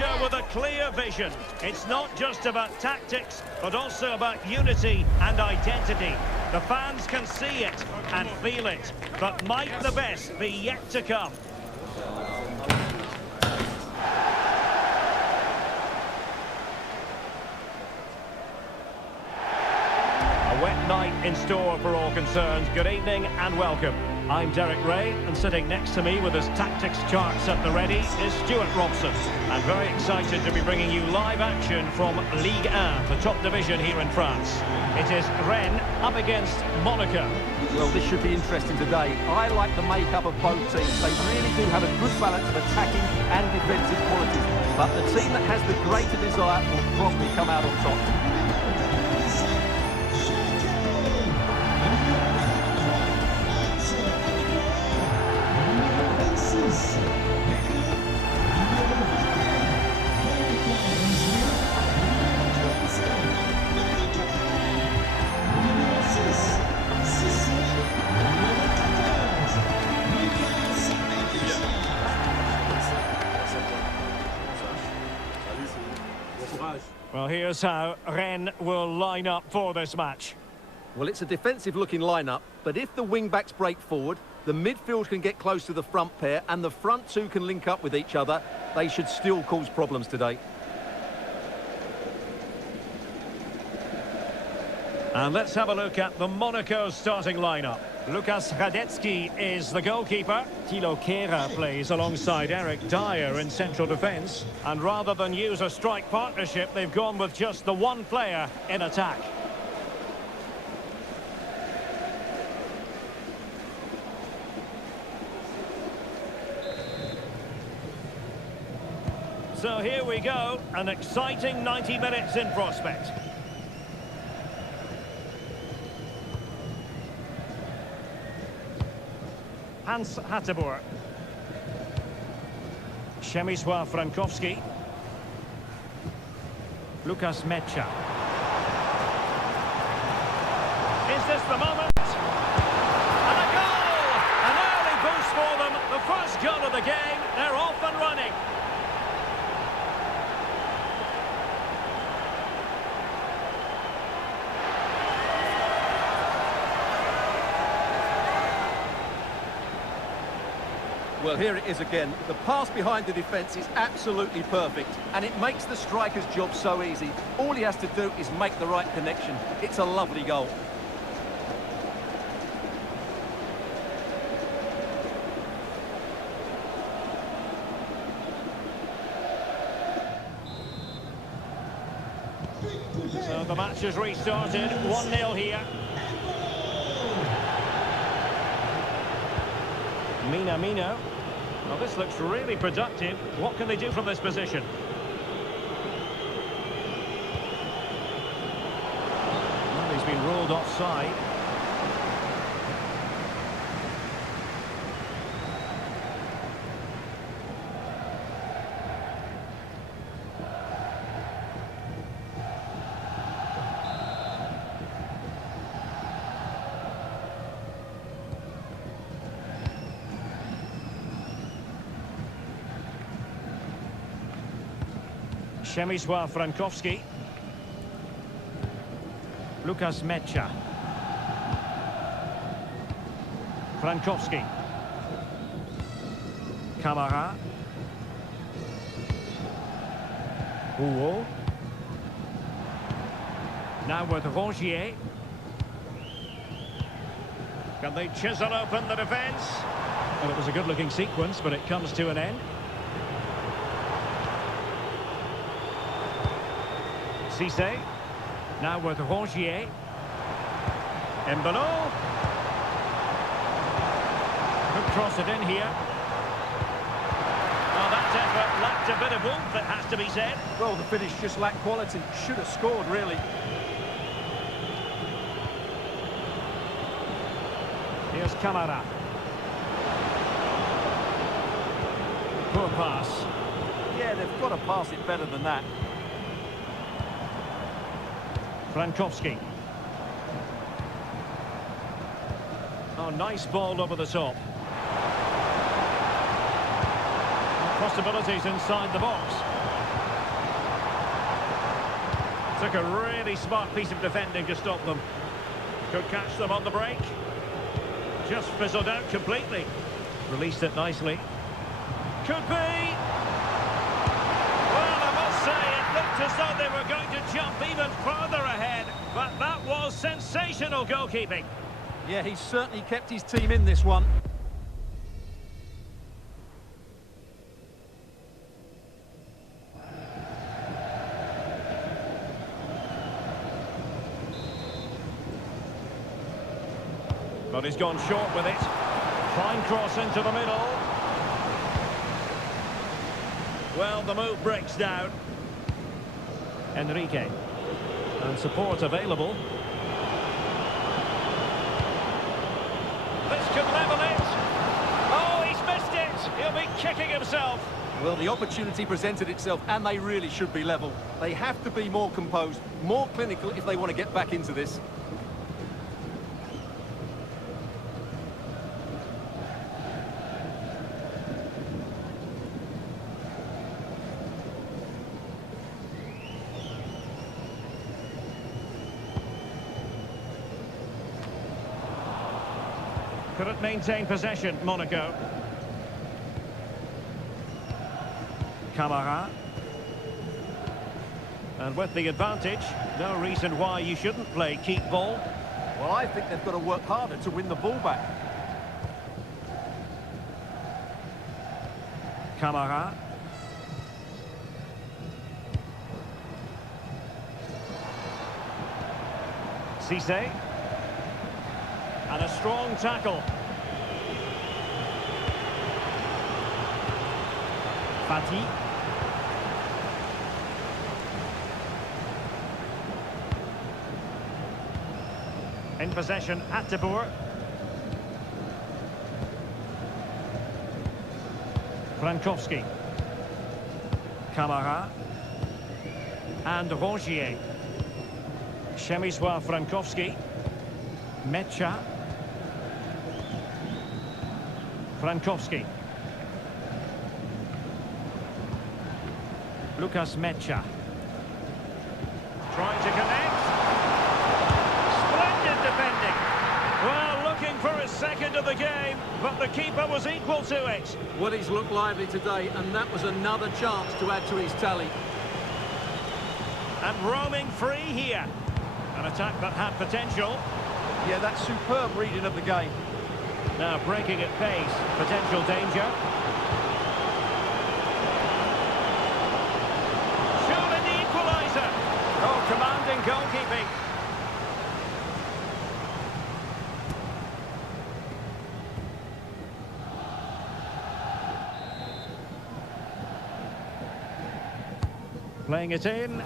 manager with a clear vision. It's not just about tactics, but also about unity and identity. The fans can see it and feel it, but might the best be yet to come? A wet night in store for all concerned. Good evening and welcome. I'm Derek Ray, and sitting next to me with his tactics charts at the ready is Stuart Robson. I'm very excited to be bringing you live action from Ligue 1, the top division here in France. It is Rennes up against Monaco. Well, this should be interesting today. I like the makeup of both teams. They really do have a good balance of attacking and defensive qualities. But the team that has the greater desire will probably come out on top. Well, here's how Rennes will line up for this match. Well, it's a defensive-looking lineup, but if the wing-backs break forward, the midfield can get close to the front pair, and the front two can link up with each other, they should still cause problems today. And let's have a look at the Monaco starting lineup. Lukas Radetzky is the goalkeeper. Thilo Kehrer plays alongside Eric Dyer in central defence. And rather than use a strike partnership, they've gone with just the one player in attack. So here we go, an exciting 90 minutes in prospect. Hans Hatteboer. Przemysław Frankowski. Lukas Mecha. Is this the moment? And a goal! An early boost for them. The first goal of the game. They're off and running. Well, here it is again. The pass behind the defence is absolutely perfect, and it makes the striker's job so easy. All he has to do is make the right connection. It's a lovely goal. So the match has restarted, 1-0 here. Minamino. Well, this looks really productive. What can they do from this position? Well, he's been ruled offside. Przemysław Frankowski. Lukas Mecha. Frankowski. Camara. Rouault. Now with Rongier. Can they chisel open the defence? Well, it was a good-looking sequence, but it comes to an end. Cisse. Now with Rongier. Embolo. Could cross it in here. Well, that effort lacked a bit of oomph, it has to be said. Well, the finish just lacked quality. Should have scored, really. Here's Camara. Poor pass. Yeah, they've got to pass it better than that. Frankowski. Oh, nice ball over the top. Possibilities inside the box. Took a really smart piece of defending to stop them. Could catch them on the break. Just fizzled out completely. Released it nicely. Could be. Well, I must say, it looked as though they were going to jump even further ahead. But that was sensational goalkeeping. Yeah, he's certainly kept his team in this one. But he's gone short with it. Fine cross into the middle. Well, the move breaks down. Enrique. And support available. This could level it. Oh, he's missed it. He'll be kicking himself. Well, the opportunity presented itself, and they really should be level. They have to be more composed, more clinical if they want to get back into this. Couldn't maintain possession, Monaco. Camara. And with the advantage, no reason why you shouldn't play keep ball. Well, I think they've got to work harder to win the ball back. Camara. Cisse. And a strong tackle. Fati. In possession, Atteboer. Frankowski. Camara. And Rongier. Chemisois Frankowski. Mecha. Frankowski. Lucas Mecha. Trying to connect. Splendid defending. Well, looking for his second of the game, but the keeper was equal to it. Well, he's looked lively today, and that was another chance to add to his tally. And roaming free here. An attack that had potential. Yeah, that's superb reading of the game. Now breaking at pace, potential danger. Surely the equaliser. Oh, commanding goalkeeping. Playing it in.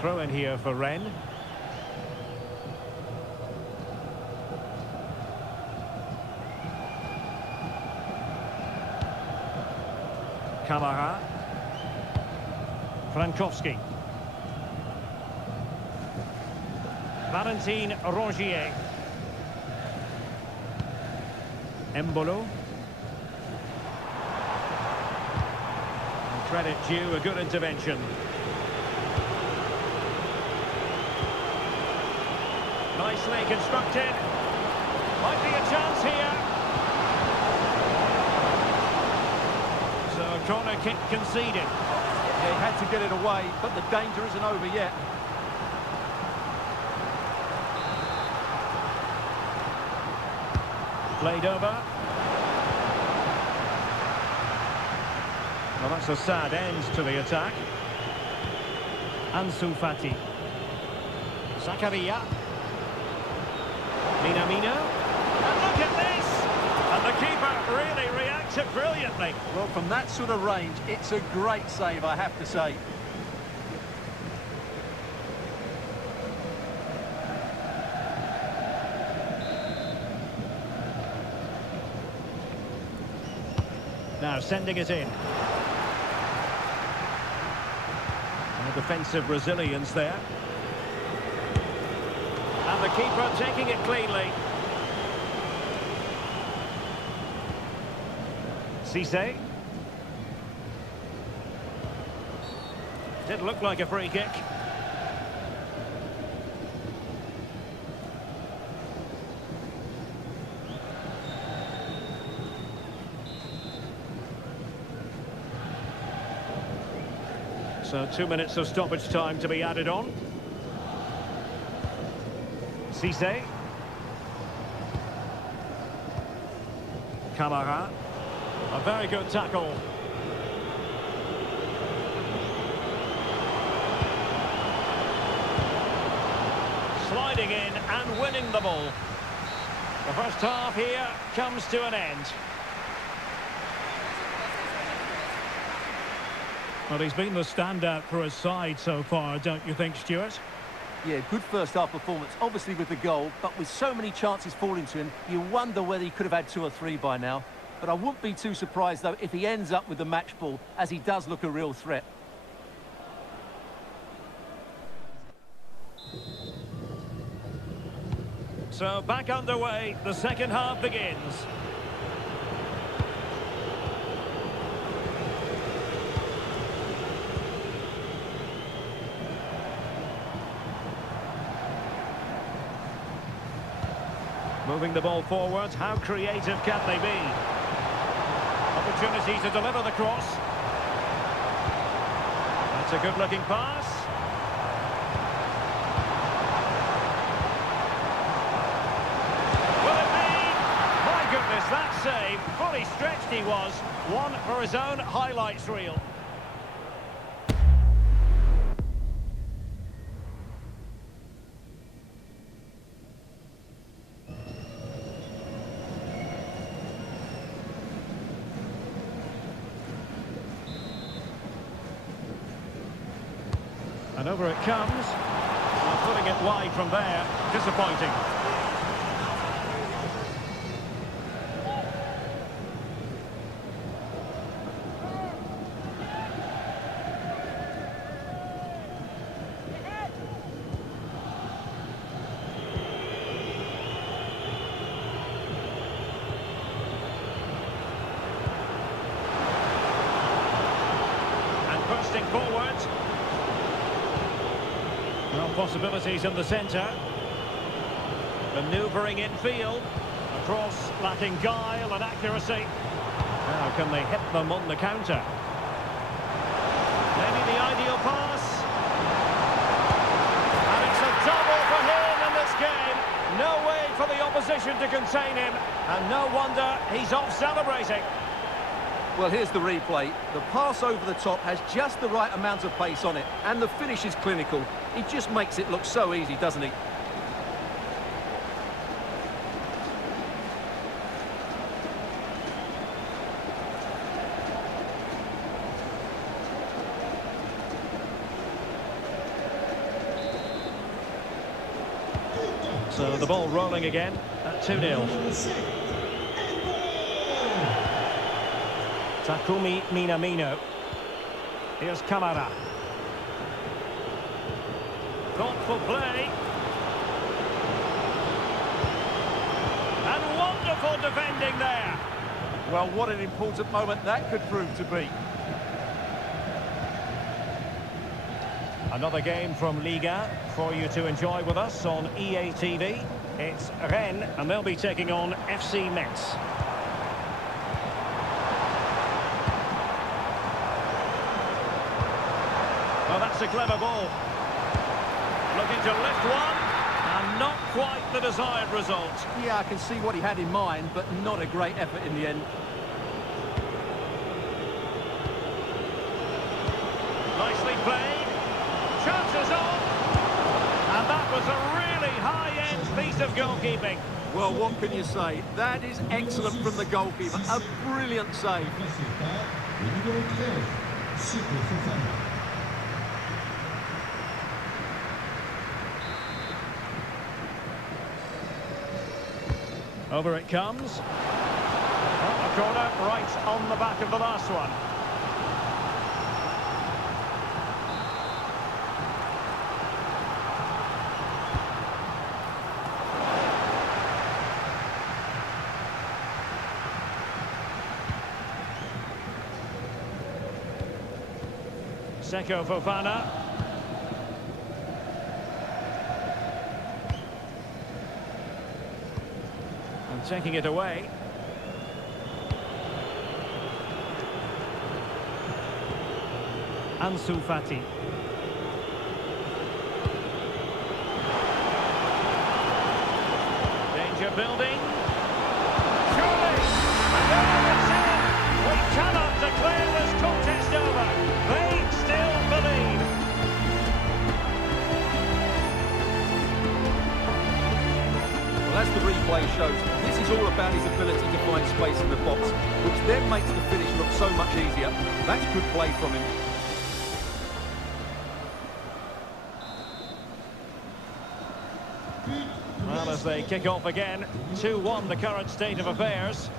Throw in here for Rennes. Camara. Frankowski. Valentin Rongier. Embolo. And credit due, a good intervention. Nicely constructed. Might be a chance here. So, corner kick conceded. Yeah, he had to get it away, but the danger isn't over yet. Played over. Well, that's a sad end to the attack. Ansu Fati. Zakaria. Minamino. And look at this! And the keeper really reacted brilliantly. Well, from that sort of range, it's a great save, I have to say. Now sending it in. And defensive resilience there. And the keeper taking it cleanly. Cisse. Did look like a free kick. So 2 minutes of stoppage time to be added on. Cisse. Camara. A very good tackle. Sliding in and winning the ball. The first half here comes to an end. Well, he's been the standout for his side so far, don't you think, Stuart? Yeah, good first half performance, obviously with the goal, but with so many chances falling to him, you wonder whether he could have had 2 or 3 by now. But I wouldn't be too surprised, though, if he ends up with the match ball, as he does look a real threat. So back underway, the second half begins. Moving the ball forwards, how creative can they be? Opportunity to deliver the cross. That's a good-looking pass. Will it be? My goodness, that save. Fully stretched he was. One for his own highlights reel. And over it comes. Well, putting it wide from there. Disappointing. And bursting forward. Well, possibilities in the centre. Manoeuvring in field. A cross lacking guile and accuracy. Now can they hit them on the counter? Maybe the ideal pass. And it's a double for him in this game. No way for the opposition to contain him. And no wonder he's off celebrating. Well, here's the replay. The pass over the top has just the right amount of pace on it, and the finish is clinical. He just makes it look so easy, doesn't he? So the ball rolling again at 2-0. Takumi Minamino. Here's Camara. Thoughtful play. And wonderful defending there. Well, what an important moment that could prove to be. Another game from Liga for you to enjoy with us on EA TV. It's Rennes, and they'll be taking on FC Metz. Well, that's a clever ball. Looking to lift one, and not quite the desired result. Yeah, I can see what he had in mind, but not a great effort in the end. Nicely played. Chances on. And that was a really high-end piece of goalkeeping. Well, what can you say? That is excellent from the goalkeeper. A brilliant save. Over it comes. Oh, a corner right on the back of the last one. Seko Fofana. And taking it away. Ansu Fati. Danger building. Surely! And there it's in! We cannot declare this contest over. They still believe. Well, as the replay shows, this is all about his ability to find space in the box, which then makes the finish look so much easier. That's good play from him. Well, as they kick off again, 2-1 the current state of affairs.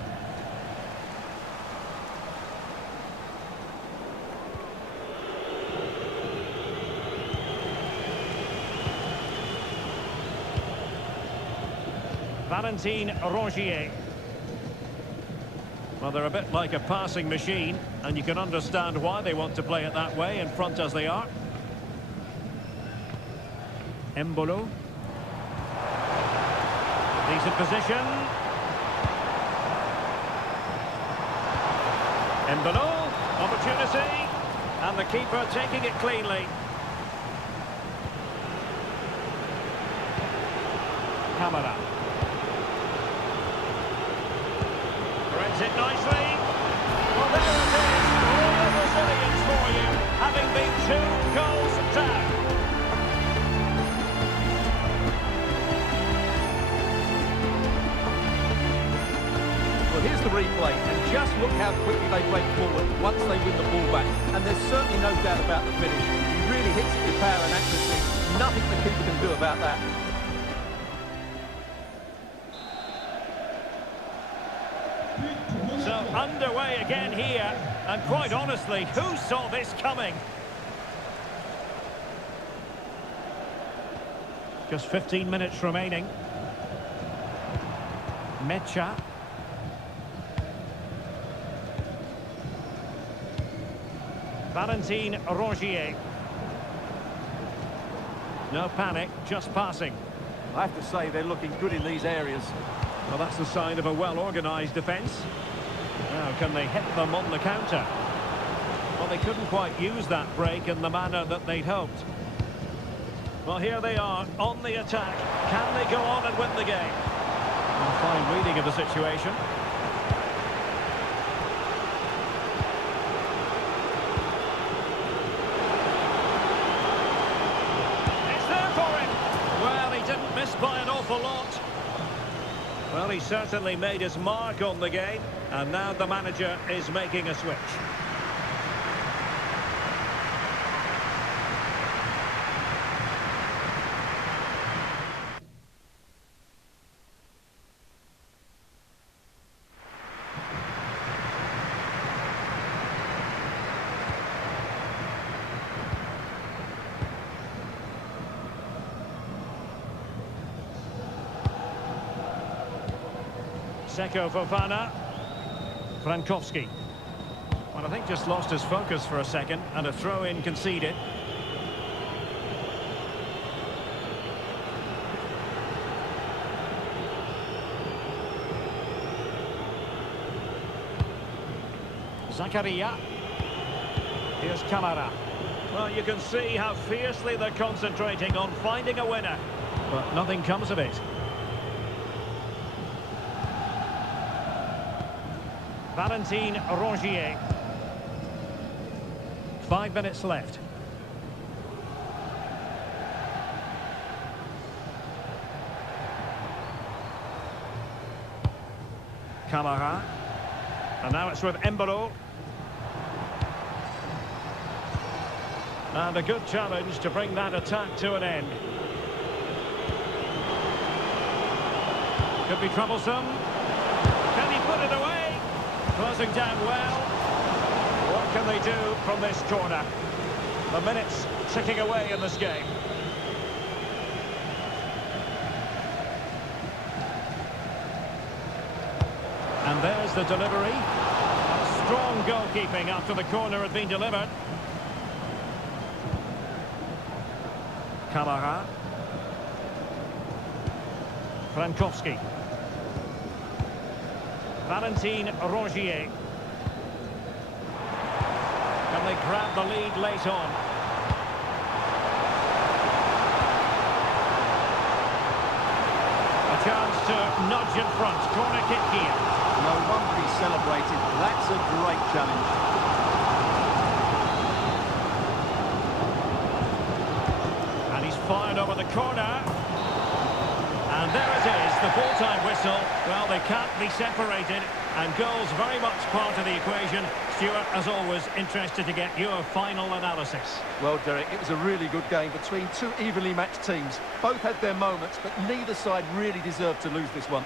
Valentin Rongier. Well, they're a bit like a passing machine, and you can understand why they want to play it that way, in front as they are. Embolo. Decent position. Embolo, opportunity, and the keeper taking it cleanly. Camara. Threads it nicely. Well, there it is. Real resilience for you, having been 2 goals down. Here's the replay, and just look how quickly they break forward once they win the ball back. And there's certainly no doubt about the finish. He really hits it with power and accuracy. Nothing the keeper can do about that. So underway again here, and quite honestly, who saw this coming? Just 15 minutes remaining. Mecha. Valentin Rongier. No panic, just passing. I have to say they're looking good in these areas. Well, that's the sign of a well-organised defence. Now, can they hit them on the counter? Well, they couldn't quite use that break in the manner that they'd hoped. Well, here they are, on the attack. Can they go on and win the game? A fine reading of the situation. Missed by an awful lot. Well, he certainly made his mark on the game, and now the manager is making a switch. Seko Fofana. Frankowski. Well, I think just lost his focus for a second, and a throw-in conceded. Zakaria. Here's Camara. Well, you can see how fiercely they're concentrating on finding a winner, but nothing comes of it. Valentin Rongier. 5 minutes left. Camara. And now it's with Embolo. And a good challenge to bring that attack to an end. Could be troublesome. Can he put it away? Closing down well. What can they do from this corner? The minutes ticking away in this game. And there's the delivery. Strong goalkeeping after the corner had been delivered. Kamara. Frankowski. Valentin Rogier. Can they grab the lead late on? A chance to nudge in front. Corner kick here. No wonder he celebrated. That's a great challenge. And he's fired over the corner. And there it is, the full-time whistle. Well, they can't be separated, and goals very much part of the equation. Stuart, as always, interested to get your final analysis. Well, Derek, it was a really good game between two evenly matched teams. Both had their moments, but neither side really deserved to lose this one.